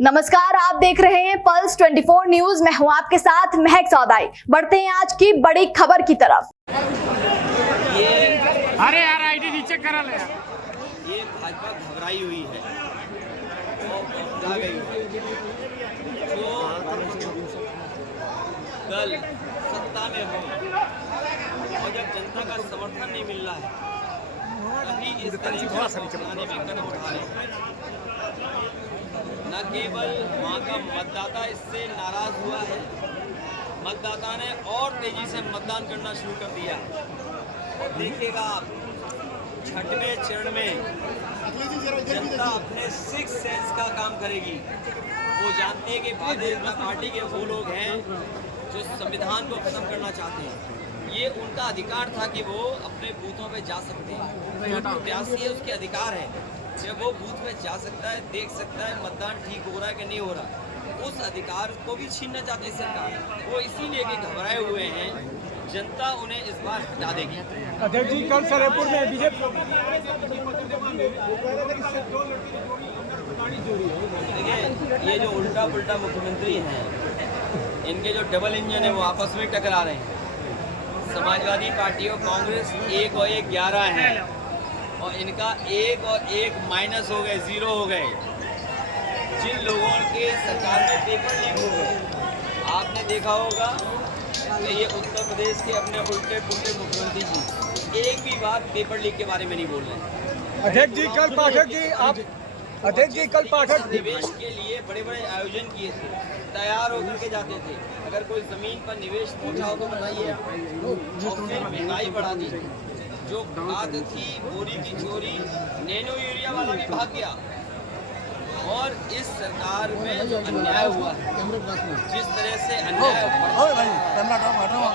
नमस्कार, आप देख रहे हैं पल्स 24 न्यूज। मैं हूं आपके साथ महक सौदाई। बढ़ते हैं आज की बड़ी खबर की तरफ। अरे यार आईडी नीचे करा ले। ये भाजपा घबराई हुई है, घबरा गई है। जो दल सत्ता में हो और जब जनता का समर्थन नहीं मिल रहा है तभी इस तरीके से अपनाने में कदम उठा रहे हैं। न केवल वहाँ का मतदाता इससे नाराज हुआ है, मतदाता ने और तेजी से मतदान करना शुरू कर दिया। और देखिएगा आप, छठवें चरण में जनता अपने सिक्स सेंस का काम करेगी। वो जानती है कि भारतीय जनता पार्टी के वो लोग हैं जो संविधान को खत्म करना चाहते हैं। ये उनका अधिकार था कि वो अपने बूथों पे जा सकते हैं। जो प्रत्याशी है उसके अधिकार है, जब वो बूथ पे जा सकता है, देख सकता है मतदान ठीक हो रहा है कि नहीं हो रहा। उस अधिकार को भी छीनना चाहती है सरकार। वो इसीलिए कि घबराए हुए हैं, जनता उन्हें इस बार हटा देगी। अध्यक्ष जी, कल सरेपुर में बीजेपी देखिए, ये जो उल्टा पुल्टा मुख्यमंत्री हैं, इनके जो डबल इंजन है वो आपस में टकरा रहे हैं। समाजवादी पार्टी और कांग्रेस 1 और 1 11 हैं और इनका 1 और 1 माइनस हो गए, 0 हो गए। जिन लोगों के सरकार में पेपर लीक हो गए, आपने देखा होगा कि ये उत्तर प्रदेश के अपने उल्टे पुल्टे मुख्यमंत्री जी एक भी बात पेपर लीक के बारे में नहीं बोल रहे। अध्यक्ष जी, कल पाठक जी आप अध्यक्ष जी कल पाठक निवेश के लिए बड़े बड़े आयोजन किए थे, तैयार होकर के जाते थे। अगर कोई जमीन पर निवेश पहुंचा हो तो बताइए। और फिर महंगाई बढ़ा दी, जो खाद थी बोरी की चोरी, नैनो यूरिया वाला भी भाग गया। और इस सरकार में जो अन्याय हुआ है, जिस तरह से अन्याय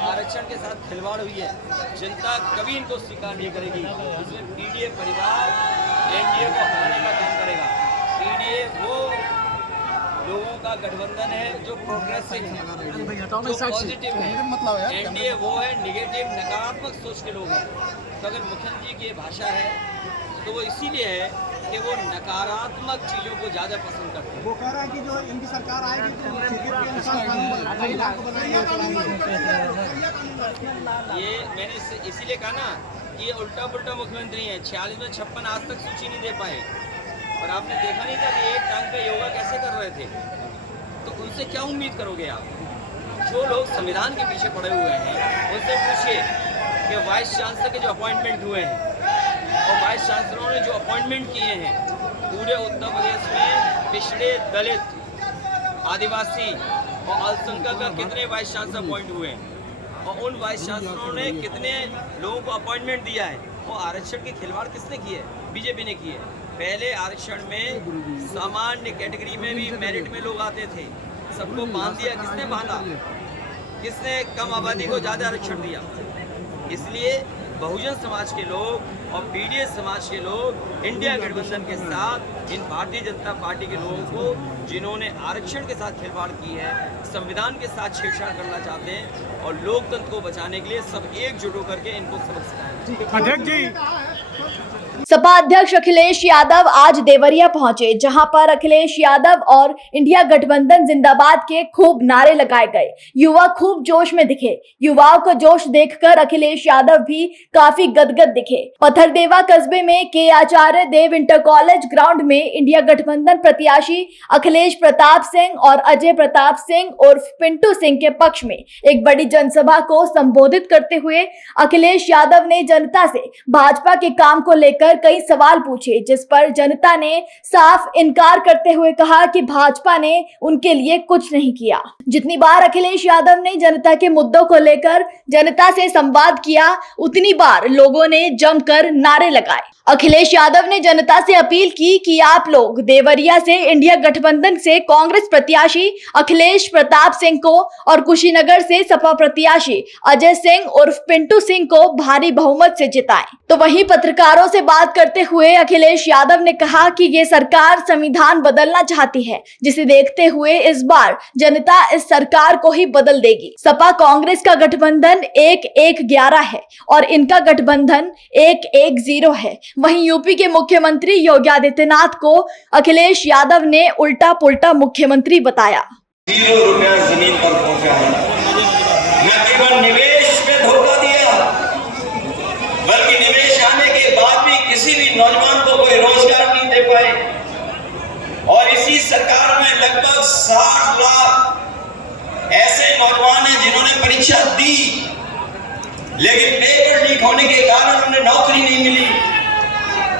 आरक्षण के साथ खिलवाड़ हुई है, जनता कभी इनको स्वीकार नहीं करेगी। इसमें पीडीए परिवार एनडीए को हटाने का काम करेगा। पीडीए वो लोगों का गठबंधन है जो प्रोग्रेसिव है, जो पॉजिटिव है। एनडीए वो है निगेटिव, नकारात्मक सोच के लोग हैं। तो अगर मुख्यमंत्री जी की ये भाषा है तो वो इसीलिए है कि वो नकारात्मक चीज़ों को ज़्यादा पसंद करते हैं। वो कह रहा है कि जो इनकी सरकार आएगी तो के अनुसार ये मैंने इसीलिए कहा ना कि ये उल्टा पुल्टा मुख्यमंत्री हैं। 46 में 56 आज तक सूची नहीं दे पाए। और आपने देखा नहीं था कि एक टांग पे योगा कैसे कर रहे थे, तो उनसे क्या उम्मीद करोगे आप? जो लोग संविधान के पीछे पड़े हुए हैं उनसे पूछिए कि वाइस चांसलर के जो अपॉइंटमेंट हुए हैं और वाइस चांसलरों ने जो अपॉइंटमेंट किए हैं, पूरे उत्तर प्रदेश में पिछड़े, दलित, आदिवासी और अल्पसंख्यक का कितने वाइस चांसलर अपॉइंट हुए हैं और उन वाइस चांसलरों ने कितने लोगों को अपॉइंटमेंट दिया है। वो आरक्षण के खिलवाड़ किसने किए? बीजेपी ने किए। पहले आरक्षण में सामान्य कैटेगरी में भी मेरिट में लोग आते थे, सबको बांध दिया। किसने बांधा? किसने कम आबादी को ज़्यादा आरक्षण दिया? इसलिए बहुजन समाज के लोग और पीडीएस समाज के लोग इंडिया गठबंधन के साथ इन भारतीय जनता पार्टी के लोगों को, जिन्होंने आरक्षण के साथ खिलवाड़ की है, संविधान के साथ छेड़छाड़ करना चाहते हैं और लोकतंत्र को बचाने के लिए सब एकजुट होकर के इनको सबक सिखाएं। अध्यक्ष जी, सपा अध्यक्ष अखिलेश यादव आज देवरिया पहुंचे, जहां पर अखिलेश यादव और इंडिया गठबंधन जिंदाबाद के खूब नारे लगाए गए। युवा खूब जोश में दिखे। युवाओं का जोश देखकर अखिलेश यादव भी काफी गदगद दिखे। पथरदेवा कस्बे में के आचार्य देव इंटर कॉलेज ग्राउंड में इंडिया गठबंधन प्रत्याशी अखिलेश प्रताप सिंह और अजय प्रताप सिंह उर्फ पिंटू सिंह के पक्ष में एक बड़ी जनसभा को संबोधित करते हुए अखिलेश यादव ने जनता से भाजपा के काम को लेकर कई सवाल पूछे, जिस पर जनता ने साफ इनकार करते हुए कहा कि भाजपा ने उनके लिए कुछ नहीं किया। जितनी बार अखिलेश यादव ने जनता के मुद्दों को लेकर जनता से संवाद किया, उतनी बार लोगों ने जमकर नारे लगाए। अखिलेश यादव ने जनता से अपील की कि आप लोग देवरिया से इंडिया गठबंधन से कांग्रेस प्रत्याशी अखिलेश प्रताप सिंह को और कुशीनगर से सपा प्रत्याशी अजय सिंह उर्फ पिंटू सिंह को भारी बहुमत से जिताएं। तो वहीं पत्रकारों से बात करते हुए अखिलेश यादव ने कहा कि ये सरकार संविधान बदलना चाहती है, जिसे देखते हुए इस बार जनता इस सरकार को ही बदल देगी। सपा कांग्रेस का गठबंधन 1-1-11 है और इनका गठबंधन 1-1-0 है। वहीं यूपी के मुख्यमंत्री योगी आदित्यनाथ को अखिलेश यादव ने उल्टा पुल्टा मुख्यमंत्री बताया। 0 रुपया जमीन पर पहुंचा है। न केवल निवेश में धोखा दिया, बल्कि निवेश आने के बाद भी किसी भी नौजवान को कोई रोजगार नहीं दे पाए। और इसी सरकार में लगभग 60 लाख ऐसे नौजवान हैं जिन्होंने परीक्षा दी, लेकिन पेपर लीक होने के कारण उन्हें नौकरी नहीं मिली।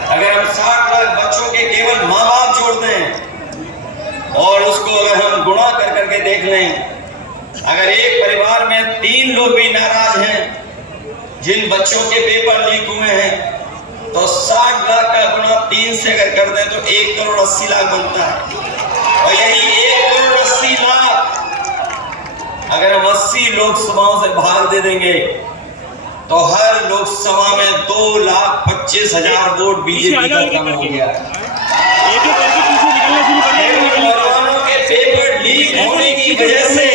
अगर हम 60 लाख बच्चों के केवल माँ बाप जोड़ दें और उसको अगर हम गुणा कर करके देख लें, अगर एक परिवार में 3 लोग भी नाराज हैं जिन बच्चों के पेपर लीक हुए हैं, तो 60 लाख का गुणा 3 से अगर कर दें तो 1 करोड़ 80 लाख बनता है। और यही 1 करोड़ 80 लाख अगर हम 80 लोकसभाओं से भाग दे देंगे तो हर लोकसभा में 2,25,000 वोट बीजेपी का कम हो गया। नौजवानों के पेपर लीक होने की वजह से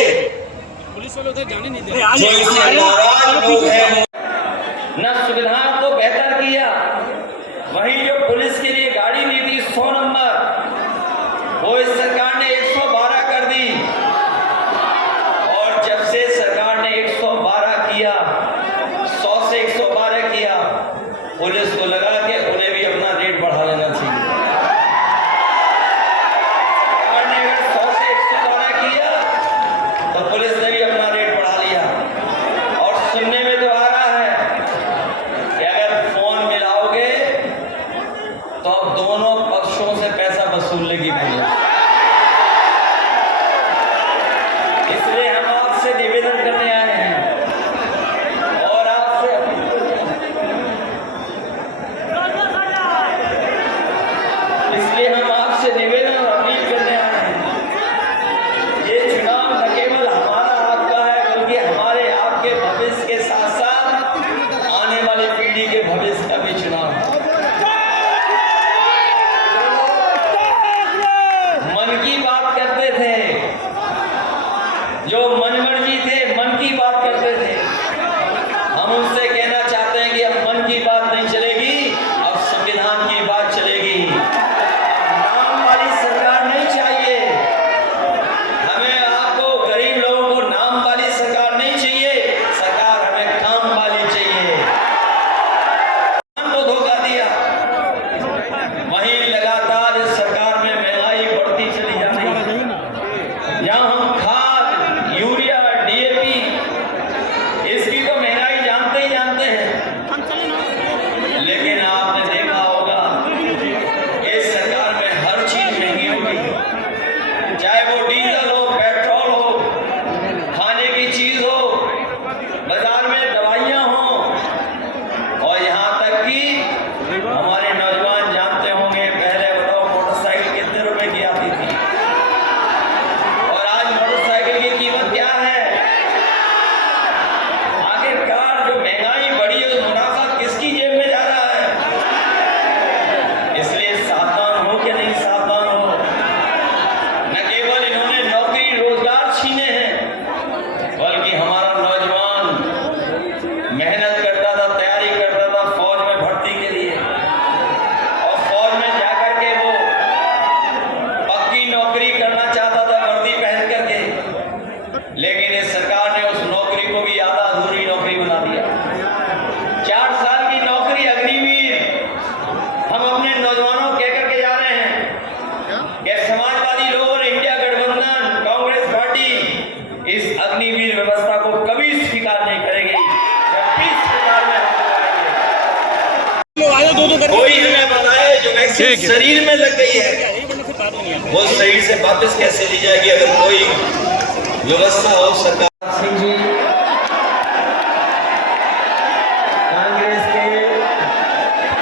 जो इससे नाराज लोग हैं न सुविधाओं को बेहतर किया, वहीं जो पुलिस के लिए गाड़ी दी थी 100 नंबर, वो इस सरकार ने 112 कर दी। और जब से सरकार ने 112 किया, 100 से 112 किया, पुलिस को लगा कि उन्हें भी अपना रेट बढ़ा लेना चाहिए। सरकार ने अगर 100 से 112 किया तो पुलिस ने भी अपना रेट बढ़ा लिया। और सुनने में तो आ रहा है कि अगर फोन मिलाओगे तो अब दोनों पक्षों से पैसा वसूलने की पुलिस। इसलिए हम आपसे निवेदन करने आए हैं और आपसे इसलिए हम आपसे निवेदन और अपील करने आए हैं। ये चुनाव न केवल हमारा आपका है, बल्कि हमारे आपके भविष्य के साथ साथ आने वाली पीढ़ी के भविष्य का भी चुनाव है। मन की बात करते थे, जो मनमर्जी थे मन की बात करते थे, हम उनसे कहना चाहते हैं कि अब मन की बात नहीं चलेगी, अब संविधान की बात चलेगी। नाम वाली सरकार नहीं चाहिए हमें, आपको गरीब लोगों को नाम वाली सरकार नहीं चाहिए, सरकार हमें काम वाली चाहिए। हमको धोखा दिया, वहीं लगातार इस सरकार में महंगाई बढ़ती चली जा रही है। जहां हम खाद, यूरिया, डीएपी, इसकी तो महंगाई जानते ही जानते हैं, लेकिन आपने देखा होगा इस सरकार में हर चीज महंगी हो गई, चाहे वो डीजल हो, पेट्रोल हो, खाने की चीज हो, बाजार में दवाइयां हो, और यहाँ तक कि हमारे नौजवान जानते होंगे, पहले बताओ मोटरसाइकिल कितने रुपए की आती थी और आज मोटरसाइकिल की कीमत क्या है। आखिरकार जो महंगाई बढ़ी है, मुनाफा किसकी जेब में जा रहा है। इसलिए सावधान हो कि नहीं सावधान हो। न केवल इन्होंने नौकरी रोजगार छीने हैं, बल्कि हमारा नौजवान मेहनत करता था, तैयारी करता था फौज में भर्ती के लिए, और फौज में जाकर के वो पक्की नौकरी करना चाहता था वर्दी पहन करके, लेकिन इस सरकार ने उस नौकरी को भी आधा अधूरी नौकरी बना दिया। 4 साल की नौकरी अग्निवीर हम अपने नौजवानों को कह करके जा रहे हैं कि समाजवादी लोग और इंडिया गठबंधन कांग्रेस पार्टी इस अग्निवीर व्यवस्था को कभी स्वीकार नहीं करेगी। जब भी सरकार में हम आएंगे, कोई हमें बताए जो वैक्सीन शरीर में लग गई है वो शरीर से वापस कैसे ली जाएगी, अगर कोई व्यवस्था हो। सरकार सिंह जी, कांग्रेस के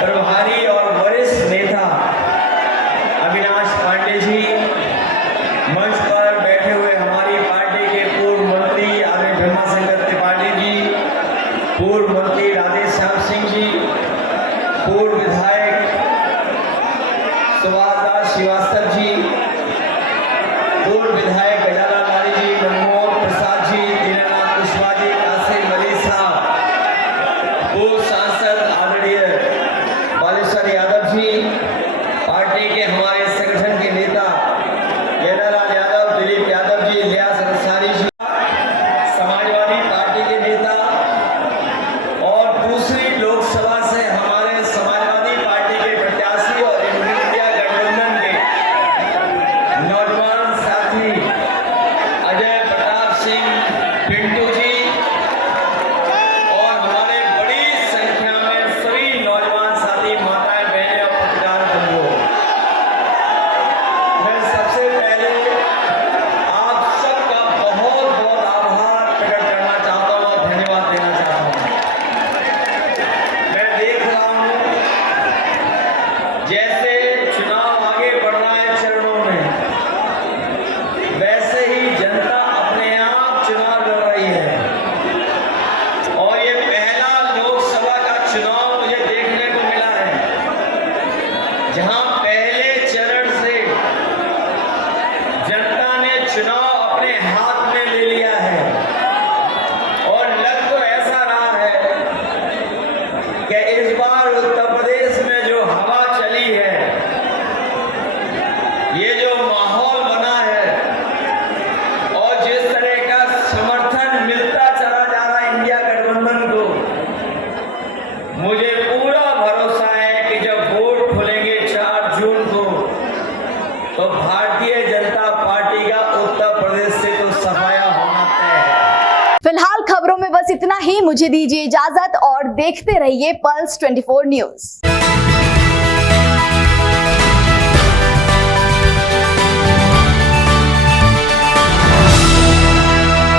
प्रभारी और वरिष्ठ नेता अविनाश पांडे जी, मंच पर बैठे हुए हमारी पार्टी के पूर्व मंत्री आदरणीय भीमाशंकर त्रिपाठी जी, पूर्व मंत्री राधेश्याम सिंह जी, पूर्व विधायक सुभाष दास श्रीवास्तव जी, पूर्व विधायक गजाला लारी जी, मनमोहन प्रसाद जी, दीनानाथ कुशवाहा जी, कासिम अली साहब, पूर्व सांसद आदरणीय बालेश्वर ही, मुझे दीजिए इजाजत और देखते रहिए पल्स 24 न्यूज।